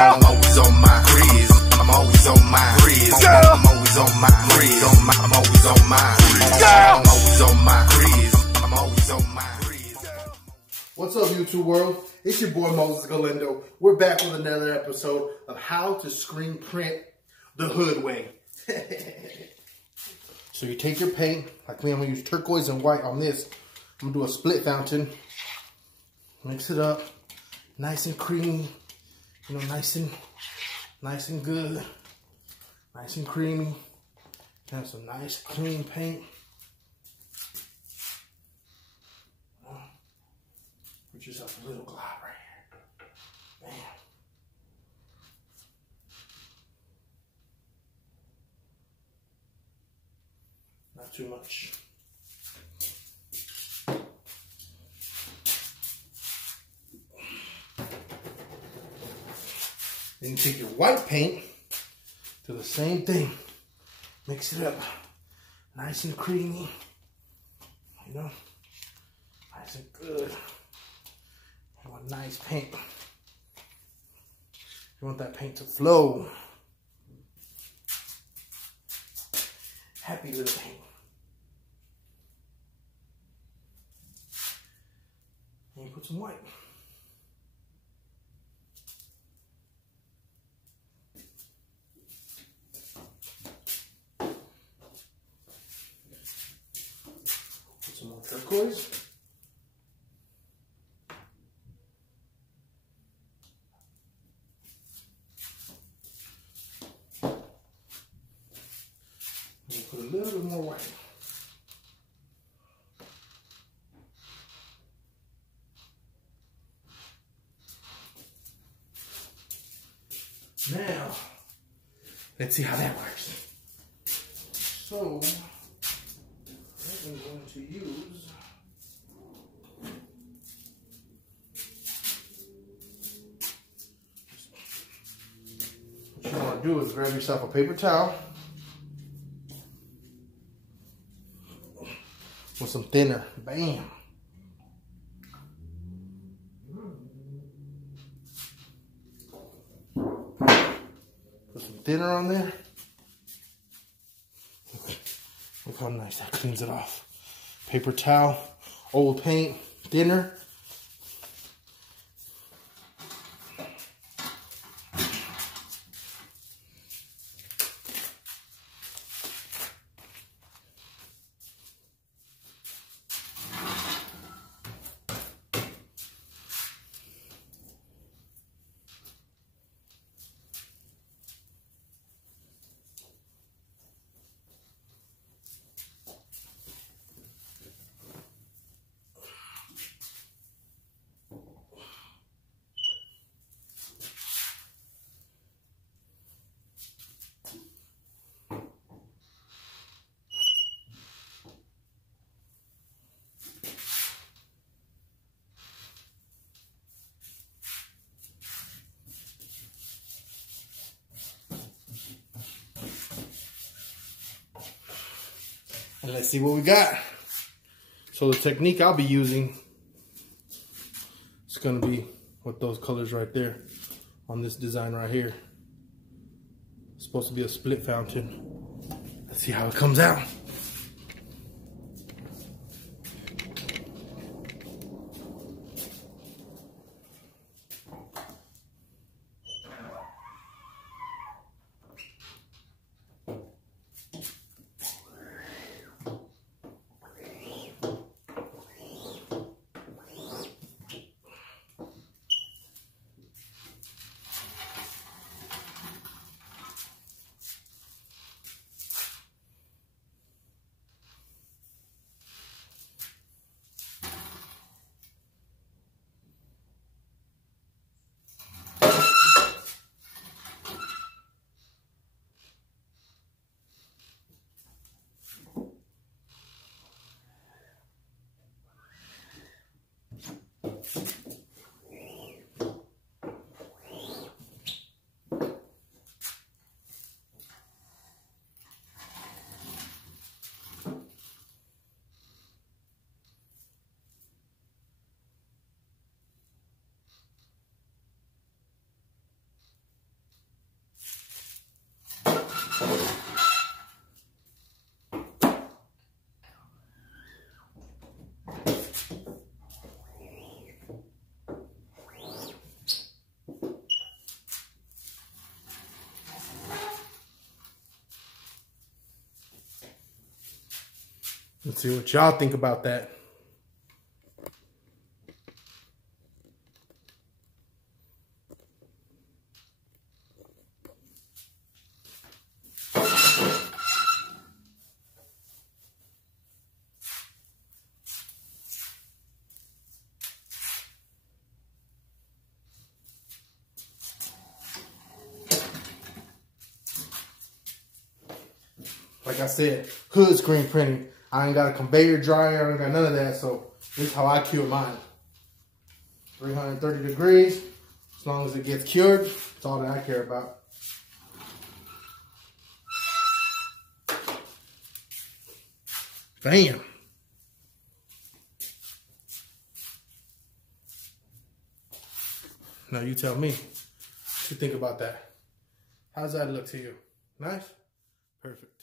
I'm always on my grizz. I'm always on my grizz. I'm always on my grizz. I'm always on my grizz. I'm always on my grizz. I'm always on my grizz. What's up, YouTube world? It's your boy Moses Galindo. We're back with another episode of how to screen print the hood way. So you take your paint, like me, I'm gonna use turquoise and white on this. I'm gonna do a split fountain. Mix it up, nice and creamy. You know, nice and good, nice and creamy. Have some nice clean paint. Put yourself a little glob right here. Bam. Not too much. Then you take your white paint, do the same thing. Mix it up, nice and creamy. You know, nice and good. You want nice paint. You want that paint to flow. Happy little paint. And you put some white. Put some more turquoise. Put a little bit more white. Now, let's see how that works. So, I'm going to use what you want to do is grab yourself a paper towel with some thinner. Bam. Put some thinner on there. Look how nice that cleans it off. Paper towel, old paint, thinner. And let's see what we got. So the technique I'll be using is going to be with those colors right there on this design right here. It's supposed to be a split fountain. Let's see how it comes out. Let's see what y'all think about that. Like I said, hood screen printing. I ain't got a conveyor dryer. I ain't got none of that. So this is how I cure mine. 330 degrees. As long as it gets cured, that's all that I care about. Bam. Now you tell me what you think about that. How's that look to you? Nice? Perfect.